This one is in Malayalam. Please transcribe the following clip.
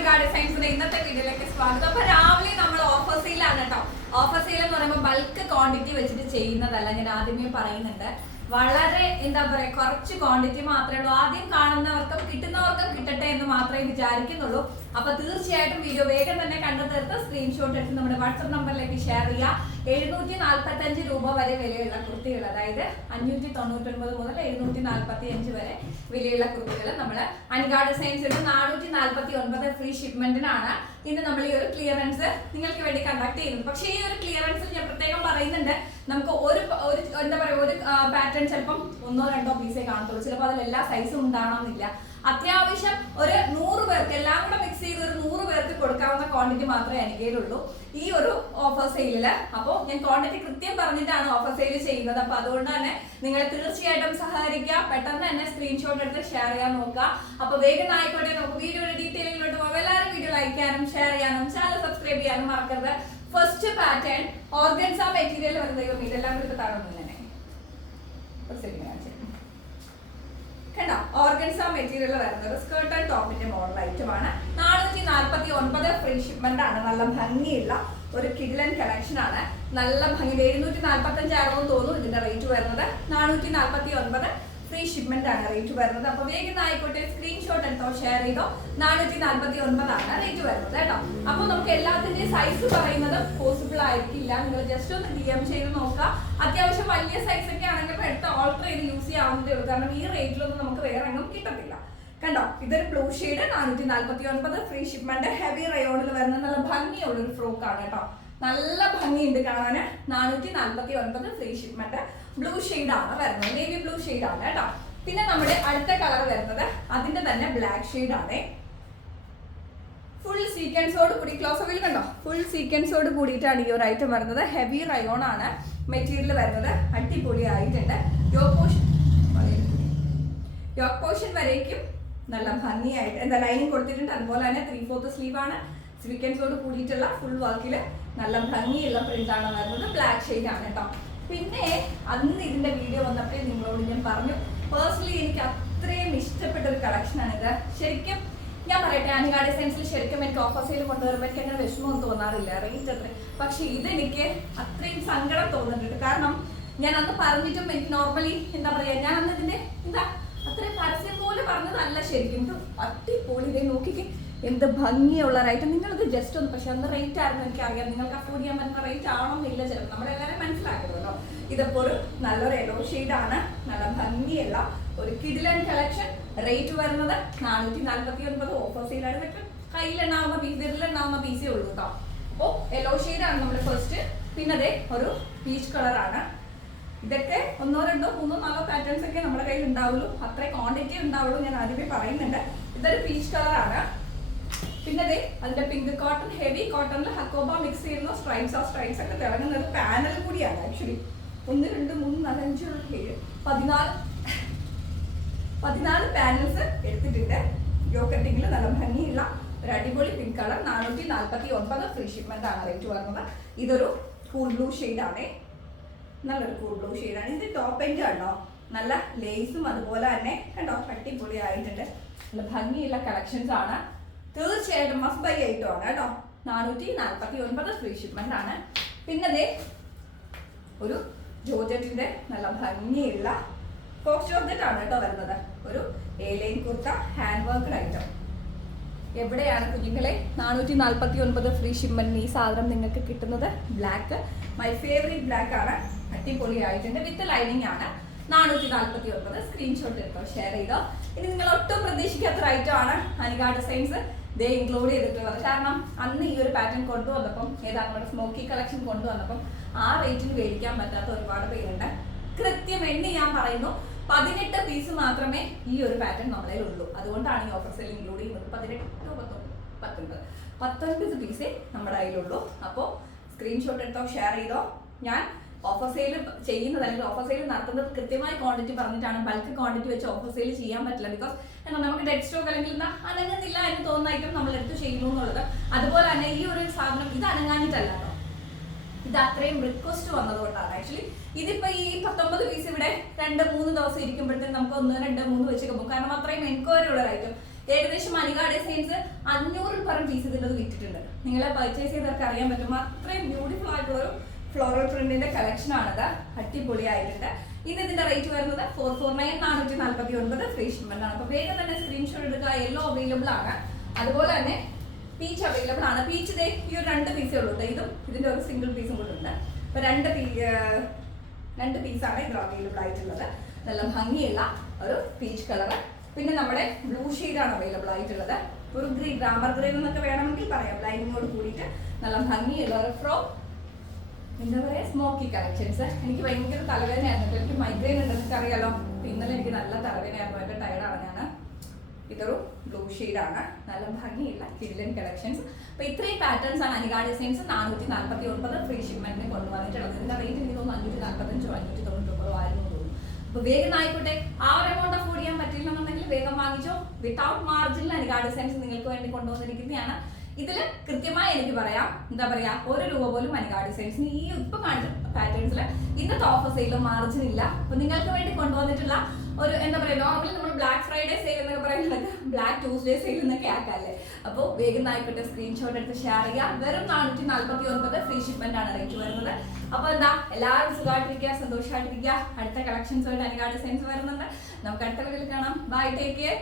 അനികാട് ഡിസൈൻസിന്റെ ഇന്നത്തെ വീഡിയോയിലേക്ക് സ്വാഗതം. അപ്പൊ രാവിലെ നമ്മൾ ഓഫർ സെയിലാണ് കേട്ടോ. ഓഫർ സെയിൽ എന്ന് പറയുമ്പോൾ ബൾക്ക് ക്വാണ്ടിറ്റി വെച്ചിട്ട് ചെയ്യുന്നതല്ല ഞാൻ ആദ്യമേ പറയുന്നുണ്ട്. വളരെ എന്താ പറയാ കുറച്ച് ക്വാണ്ടിറ്റി മാത്രമേ ഉള്ളൂ. ആദ്യം കാണുന്നവർക്കും കിട്ടുന്നവർക്കും കിട്ടട്ടെ എന്ന് മാത്രമേ വിചാരിക്കുന്നുള്ളൂ. അപ്പൊ തീർച്ചയായിട്ടും വീഡിയോ വേഗം തന്നെ കണ്ടു തീർത്ത് സ്ക്രീൻഷോട്ട് എടുത്ത് നമ്മുടെ വാട്സപ്പ് നമ്പറിലേക്ക് ഷെയർ ചെയ്യുക എഴുന്നൂറ്റി നാൽപ്പത്തി അഞ്ച് രൂപ വരെ വിലയുള്ള കുർത്തികൾ അതായത് അഞ്ഞൂറ്റി തൊണ്ണൂറ്റി ഒൻപത് മുതൽ എഴുന്നൂറ്റി നാൽപ്പത്തി അഞ്ച് വരെ വിലയുള്ള കുർത്തികൾ നമ്മൾ അനികാട് സയൻസിൽ നാനൂറ്റി നാൽപ്പത്തി ഒൻപത് ഫ്രീ ഷിപ്മെന്റിനാണ് ഇന്ന് നമ്മൾ ഈ ഒരു ക്ലിയറൻസ് നിങ്ങൾക്ക് വേണ്ടി കണ്ടക്ട് ചെയ്യുന്നത്. പക്ഷേ ഈ ഒരു ക്ലിയറൻസിൽ ഞാൻ പ്രത്യേകം പറയുന്നുണ്ട്. നമുക്ക് ഒരു ഒരു എന്താ പറയുക ഒരു പാറ്റേൺ ചിലപ്പം ഒന്നോ രണ്ടോ പീസേ കാണത്തുള്ളൂ. ചിലപ്പോൾ അതിൽ എല്ലാ സൈസും ഉണ്ടാവണമെന്നില്ല. അത്യാവശ്യം ഒരു നൂറ് പേർക്ക് എല്ലാം കൂടെ മിക്സ് ചെയ്ത് ഒരു നൂറ് പേർക്ക് കൊടുക്കാവുന്ന ക്വാണ്ടിറ്റി മാത്രമേ എനിക്ക് കയ്യിലുള്ളൂ. ഈ ഒരു ഓഫർ സെയിലിൽ അപ്പോൾ ഞാൻ ക്വാണ്ടിറ്റി കൃത്യം പറഞ്ഞിട്ടാണ് ഓഫർ സെയിൽ ചെയ്യുന്നത്. അപ്പൊ അതുകൊണ്ട് തന്നെ നിങ്ങൾ തീർച്ചയായിട്ടും സഹകരിക്കുക. പെട്ടെന്ന് തന്നെ സ്ക്രീൻഷോട്ട് എടുത്ത് ഷെയർ ചെയ്യാൻ നോക്കുക. അപ്പൊ വേഗം ആയിക്കോട്ടെ. നമുക്ക് വീഡിയോയുടെ ഡീറ്റെയിലിലോട്ട് പോകാം. എല്ലാവരും വീഡിയോ ലൈക്ക് ചെയ്യാനും ഷെയർ ചെയ്യാനും ചാനൽ സബ്സ്ക്രൈബ് ചെയ്യാനും മറക്കരുത്. ഫസ്റ്റ് പാറ്റേൺ ഓർഗൻസ് ആ മെറ്റീരിയൽ വരുന്നത് ഇതെല്ലാം താഴെ തന്നെ. കണ്ടോ? ഓർഗൻസ് ആ മെറ്റീരിയൽ വരുന്നത് സ്കേർട്ട് ആൻഡ് ടോപ്പിന്റെ മോഡൽ ഐറ്റമാണ് നാനൂറ്റി നാൽപ്പത്തി ഒൻപത് ഫ്രീ ആണ്. നല്ല ഭംഗിയുള്ള ഒരു കിഡിലൻ കളക്ഷൻ ആണ്. നല്ല ഭംഗി എഴുന്നൂറ്റി നാൽപ്പത്തി അഞ്ചാണെന്ന് തോന്നുന്നു ഇതിന്റെ റേറ്റ് വരുന്നത്. നാനൂറ്റി നാൽപ്പത്തി ഒൻപത് ഫ്രീ ഷിപ്മെന്റ് ആണ് റേറ്റ് വരുന്നത്. അപ്പൊ വേഗം ആയിക്കോട്ടെ സ്ക്രീൻഷോട്ട് എടുത്തോ ഷെയർ ചെയ്തോ. നാനൂറ്റി നാൽപ്പത്തി ഒൻപതാണ് റേറ്റ് വരുന്നത് കേട്ടോ. അപ്പൊ നമുക്ക് എല്ലാത്തിന്റെ സൈസ് പറയുന്നത് പോസിബിൾ ആയിരിക്കില്ല. നിങ്ങൾ ജസ്റ്റ് ഒന്ന് ഡി എം ചെയ്ത് നോക്കുക. അത്യാവശ്യം വലിയ സൈസ് ഒക്കെ ആണെങ്കിൽ എടുത്ത് ഓൾട്ടർ ചെയ്ത് യൂസ് ചെയ്യാവുന്നതേ ഉള്ളൂ. കാരണം ഈ റേറ്റിലൊന്നും നമുക്ക് വേറെ എങ്ങും കിട്ടത്തില്ല. കണ്ടോ? ഇതൊരു ബ്ലൂ ഷെയ്ഡ് നാനൂറ്റി നാൽപ്പത്തി ഒൻപത് ഫ്രീ ഷിപ്മെന്റ് ഹെവി റയോണിൽ വരുന്ന നല്ല ഭംഗിയുള്ള ഒരു ഫ്രോക്ക് ആണ് കേട്ടോ. നല്ല ഭംഗിയുണ്ട് കാണാന്. നാനൂറ്റി നാൽപ്പത്തി ഒൻപത് ഫ്രീ ഷിപ്മെന്റ് ബ്ലൂ ആണ് വരുന്നത്. നേവി ബ്ലൂ ആണ് കേട്ടോ. പിന്നെ നമ്മുടെ അടുത്ത കളർ വരുന്നത് അതിന്റെ തന്നെ ബ്ലാക്ക് ആണ്. ഫുൾ സീക്വൻസോട് കൂടി ക്ലോസ് ഓയിൽ കണ്ടോ? ഫുൾ സീക്വൻസോട് കൂടിയിട്ടാണ് ഈ ഒരു ഐറ്റം വരുന്നത്. ഹെവി റയോൺ ആണ് മെറ്റീരിയൽ വരുന്നത്. അടിപൊളി ആയിട്ടുണ്ട് യോ പോഷൻ വരേക്കും നല്ല ഭംഗിയായിട്ട്. എന്താ ലൈനിങ് കൊടുത്തിട്ടുണ്ട്. അതുപോലെ തന്നെ ത്രീ ഫോർത്ത് സ്ലീവ് ആണ്. സ്വീക്കൻസോട് കൂടിയിട്ടുള്ള ഫുൾ വർക്കിൽ നല്ല ഭംഗിയുള്ള പ്രിന്റ് ആണ് വരുന്നത്. ബ്ലാക്ക് ഷെയ്ഡ് ആണ് കേട്ടോ. പിന്നെ അന്ന് ഇതിന്റെ വീഡിയോ വന്നപ്പോഴേ നിങ്ങളോട് ഞാൻ പറഞ്ഞു പേഴ്സണലി എനിക്ക് അത്രയും ഇഷ്ടപ്പെട്ട ഒരു കളക്ഷൻ ആണിത് ശരിക്കും ഞാൻ പറയട്ടെ അനികാ സെൻസിൽ ശരിക്കും എനിക്ക് ഓഫർ സെയിൽ കൊണ്ടുവരുമ്പോൾ എനിക്ക് അങ്ങനെ വിഷമമൊന്നും തോന്നാറില്ല. റേറ്റ് അത്ര. പക്ഷെ ഇതെനിക്ക് അത്രയും സങ്കടം തോന്നുന്നുണ്ട് കാരണം ഞാൻ അന്ന് പറഞ്ഞിട്ടും എനിക്ക് നോർമലി എന്താ പറയാ ഞാൻ അന്ന് ഇതിന്റെ എന്താ അത്രയും പരസ്യം പോലെ പറഞ്ഞതല്ല ശരിക്കും. അടിപൊളി. ഇതേ നോക്കിക്കേ. എന്ത് ഭംഗിയുള്ള റേറ്റ് നിങ്ങൾക്ക് ജസ്റ്റ് ഒന്ന് പക്ഷെ അന്ന് റേറ്റ് ആയിരുന്നു എനിക്കറിയാം. നിങ്ങൾക്ക് അഫോർഡ് ചെയ്യാൻ പറ്റുന്ന റേറ്റ് ആവണമെന്നില്ല ചിലപ്പോൾ. നമ്മളെല്ലാവരും മനസ്സിലാക്കുമല്ലോ ഇതിപ്പോ ഒരു നല്ലൊരു എലോ ആണ്. നല്ല ഭംഗിയുള്ള ഒരു കിഡിലൻ കളക്ഷൻ റേറ്റ് വരുന്നത് നാനൂറ്റി നാൽപ്പത്തി ഒൻപത് ഓഫർ സെയിലാണ് ഇതൊക്കെ. കയ്യിലുണ്ടാവുന്ന പീസ് വിരലുണ്ടാവുന്ന പീസേ ഉള്ളൂ കേട്ടോ. അപ്പോൾ യെല്ലോ ആണ് നമ്മുടെ ഫസ്റ്റ് പിന്നെ അതെ ഒരു പീച്ച് കളറാണ് ഇതൊക്കെ ഒന്നോ രണ്ടോ മൂന്നോ നാലോ പാറ്റേൺസ് ഒക്കെ നമ്മുടെ കയ്യിൽ ഉണ്ടാവുള്ളൂ അത്രയും ക്വാണ്ടിറ്റി ഉണ്ടാവുള്ളൂ ഞാൻ ആദ്യമേ പറയുന്നുണ്ട്. ഇതൊരു പീച്ച് കളറാണ് പിന്നെ ദേ അതിന്റെ പിങ്ക് കോട്ടൺ ഹെവി കോട്ടണിൽ ഹക്കോബ മിക്സ് ചെയ്യുന്ന സ്ട്രൈപ്സ് ആ സ്ട്രൈപ്സ് ഒക്കെ തിളങ്ങുന്നത് പാനൽ കൂടിയാണ് ആക്ച്വലി ഒന്ന് രണ്ട് മൂന്ന് നാല് അഞ്ച് ഏഴ് പതിനാല് പതിനാല് പാനൽസ് എടുത്തിട്ടുണ്ട്. യോ കട്ടിങ്ങിൽ നല്ല ഭംഗിയുള്ള ഒരു അടിപൊളി പിങ്ക് കളർ. നാനൂറ്റി നാൽപ്പത്തി ഒൻപത് ഫ്രീ ഷിപ്മെന്റ് ആണ് റേറ്റ് വരുന്നത്. ഇതൊരു കൂൾ ബ്ലൂ ഷെയ്ഡാണേ നല്ലൊരു കൂൾ ബ്ലൂ ആണ്. ഇത് ടോപ്പ് എൻഡ് കണ്ടോ? നല്ല ലേസും അതുപോലെ തന്നെ കണ്ടോ? അടിപൊളി ആയിട്ടുണ്ട് നല്ല ഭംഗിയുള്ള കളക്ഷൻസ് ആണ്. തീർച്ചയായിട്ടും മസ്റ്റ് ബൈ ഐറ്റം ആണ് കേട്ടോ. നാനൂറ്റി നാൽപ്പത്തി ഒൻപത് ഫ്രീ ഷിപ്മെന്റ് ആണ്. പിന്നെ ഒരു ജോർജറ്റിന്റെ നല്ല ഭംഗിയുള്ള കോക്സ് ജോർജറ്റ് ആണ് കേട്ടോ വരുന്നത്. ഒരു A line kurta hand work item എവിടെയാണ് കുഞ്ഞുങ്ങളെ? നാനൂറ്റി നാൽപ്പത്തി ഒൻപത് ഫ്രീ ഷിപ്മെന്റിന് ഈ സാധനം നിങ്ങൾക്ക് കിട്ടുന്നത്. ബ്ലാക്ക് മൈ ഫേവറേറ്റ് ബ്ലാക്ക് ആണ്. അടിപൊളി ആയിട്ടുണ്ട് വിത്ത് ലൈനിങ് ആണ്. നാനൂറ്റി നാൽപ്പത്തി ഒൻപത് സ്ക്രീൻഷോട്ട് എടുത്തോ ഷെയർ ചെയ്തോ. ഇനി നിങ്ങൾ ഒട്ടും പ്രതീക്ഷിക്കാത്ത ഐറ്റം ആണ് അനികാ സയൻസ് ദേ ഇൻക്ലൂഡ് ചെയ്തിട്ടുള്ളത്. കാരണം അന്ന് ഈ ഒരു പാറ്റേൺ കൊണ്ടുവന്നപ്പം ഏതാണ് സ്മോക്കി കളക്ഷൻ കൊണ്ടുവന്നപ്പം ആ റേറ്റിന് മേടിക്കാൻ പറ്റാത്ത ഒരുപാട് പേരുണ്ട്. കൃത്യം എണ്ണി ഞാൻ പറയുന്നു പതിനെട്ട് പീസ് മാത്രമേ ഈ ഒരു പാറ്റേൺ നമ്മളെ ഉള്ളൂ. അതുകൊണ്ടാണ് ഈ ഓഫർ സെല്ലിൽ ഇൻക്ലൂഡ് ചെയ്യുന്നത്. പതിനെട്ടോ പത്തൊൻപത്. പത്തൊൻപത് പീസേ നമ്മുടെ കയ്യിലുള്ളൂ. അപ്പോൾ സ്ക്രീൻഷോട്ട് എടുത്തോ ഷെയർ ചെയ്തോ. ഞാൻ ഓഫർ സെയിൽ ചെയ്യുന്നത് അല്ലെങ്കിൽ ഓഫർ സെയിൽ നടത്തുന്നത് കൃത്യമായ ക്വാണ്ടിറ്റി പറഞ്ഞിട്ടാണ് ബൾക്ക് ക്വാണ്ടിറ്റി വെച്ച് ഓഫർ സെയിൽ ചെയ്യാൻ പറ്റില്ല. ബിക്കോസ് എന്താ നമുക്ക് ഡെഡ് സ്റ്റോക്ക് അല്ലെങ്കിൽ അനങ്ങുന്നില്ല എന്ന് ഐറ്റം നമ്മൾ എടുത്ത് ചെയ്യുന്നു എന്നുള്ളത്. അതുപോലെ തന്നെ ഈ ഒരു സാധനം ഇത് അനങ്ങാഞ്ഞിട്ടല്ല ഇത് അത്രയും റിക്വസ്റ്റ് വന്നതുകൊണ്ടാണ്. ആക്ച്വലി ഇതിപ്പോ ഈ പത്തൊമ്പത് പീസ് ഇവിടെ രണ്ട് മൂന്ന് ദിവസം ഇരിക്കുമ്പോഴത്തേക്കും നമുക്ക് ഒന്ന് രണ്ട് മൂന്ന് വെച്ചൊക്കെ പോകും. കാരണം അത്രയും എൻക്വയറി ഉള്ള ഏകദേശം അനിക ഡിസൈൻസ് അഞ്ഞൂറിൽ പരം പീസ് ഇതിന്റെ വിറ്റിട്ടുണ്ട്. നിങ്ങളെ പർച്ചേസ് ചെയ്തവർക്ക് അറിയാൻ പറ്റും. അത്രയും ബ്യൂട്ടിഫുൾ ആയിട്ടുള്ള ഒരു ഫ്ലോറൽ പ്രിന്റിന്റെ കളക്ഷൻ ആണിത്. അടിപൊളിയായിട്ടുണ്ട്. ഇന്ന് ഇതിന്റെ റേറ്റ് വരുന്നത് ഫോർ ഫോർ നയൻ നാനൂറ്റി നാൽപ്പത്തി ഒൻപത് ഫ്രീ ഷിപ്മെന്റ് ആണ്. അപ്പൊ വേഗം തന്നെ സ്ക്രീൻഷോട്ട് എടുക്കുക. എല്ലോ അവൈലബിൾ ആണ്. അതുപോലെ തന്നെ പീച്ച് അവൈലബിൾ ആണ്. പീച്ച് ഇതേ ഈ ഒരു രണ്ട് പീസേ ഉള്ളൂ ട്ടോ. ഇതും ഇതിന്റെ ഒരു സിംഗിൾ പീസും കൂടെ ഉണ്ട്. അപ്പൊ രണ്ട് രണ്ട് പീസാണ് ഇതിൽ അവൈലബിൾ ആയിട്ടുള്ളത്. നല്ല ഭംഗിയുള്ള ഒരു പീച്ച് കളർ പിന്നെ നമ്മുടെ ബ്ലൂ ആണ് അവൈലബിൾ ആയിട്ടുള്ളത്. ഒരു ഗ്രീ ഗ്രാമർ ഗ്രീൻ എന്നൊക്കെ വേണമെങ്കിൽ പറയാം. ലൈനിങ്ങോട് കൂടിയിട്ട് നല്ല ഭംഗിയുള്ള ഒരു ഫ്രോ എന്താ പറയാ? സ്മോക്കി കളക്ഷൻസ് എനിക്ക് ഭയങ്കര തലവേദനയായിരുന്നു. എനിക്ക് മൈഗ്രെയിൻ ഉണ്ടെന്ന് അറിയാലോ ഇന്നലെ എനിക്ക് നല്ല തലവേദനയായിരുന്നു. എന്റെ ടയർഡാണ് ഞാൻ ഇതൊരു ബ്ലൂ ആണ്. നല്ല ഭംഗിയുള്ള കിഡിലൻ കളക്ഷൻസ് അപ്പൊ ഇത്രയും പാറ്റേൺസ് ആണ് അനികാ ഡിസൈൻസ് നാനൂറ്റി നാൽപ്പത്തി ഒൻപത് ഫ്രീ ഷിപ്മെന്റിന് കൊണ്ടുവന്നിട്ടുള്ളത്. ഇതിന്റെ റേറ്റ് എനിക്ക് തോന്നുന്നു അഞ്ഞൂറ്റി നാൽപ്പത്തഞ്ചോ അഞ്ഞൂറ്റി തൊണ്ണൂറ്റി ഒമ്പതോ ആയിരുന്നു. തോന്നുന്നു അപ്പൊ വേഗം ആയിക്കോട്ടെ. ആ ഒരു എമൗണ്ട് അഫോർഡ് ചെയ്യാൻ പറ്റില്ലെന്നുണ്ടെങ്കിൽ വേഗം വാങ്ങിച്ചോ. വിത്തൗട്ട് മാർജിനിൽ അനികാ ഡിസൈൻസ് നിങ്ങൾക്ക് വേണ്ടി കൊണ്ടുവന്നിരിക്കുന്നതാണ്. ഇതിൽ കൃത്യമായി എനിക്ക് പറയാം എന്താ പറയാ ഒരു രൂപ പോലും അനികാ ഡിസൈൻസിന് ഈ ഇപ്പൊ കാണിച്ച പാറ്റേൺസിൽ ഇന്നത്തെ ഓഫർ സെയിലും മാർജിൻ ഇല്ല. അപ്പൊ നിങ്ങൾക്ക് വേണ്ടി കൊണ്ടുവന്നിട്ടുള്ള ഒരു എന്താ പറയാ നോർമലി നമ്മൾ ബ്ലാക്ക് ഫ്രൈഡേ സെയിൽ എന്നൊക്കെ പറയുന്നത് ബ്ലാക്ക് ട്യൂസ്ഡേ സെയിൽ എന്നൊക്കെ ആക്കാല്ലേ? അപ്പോൾ വേഗം ആയിക്കോട്ടെ സ്ക്രീൻഷോട്ട് എടുത്ത് ഷെയർ ചെയ്യുക. വെറും നാനൂറ്റി നാല്പത്തി ഒൻപത് ഫ്രീ ഷിപ്മെന്റ് ആണ് റേറ്റ് വരുന്നത്. അപ്പൊ എന്താ എല്ലാവരും സുഖമായിട്ടിരിക്കുക സന്തോഷമായിട്ടിരിക്കുക. അടുത്ത കളക്ഷൻസ് ആയിട്ട് അനുകാട് ഡിസൈൻസ് വരുന്നുണ്ട്. നമുക്ക് അടുത്ത വീട്ടിൽ കാണാം. Bye take care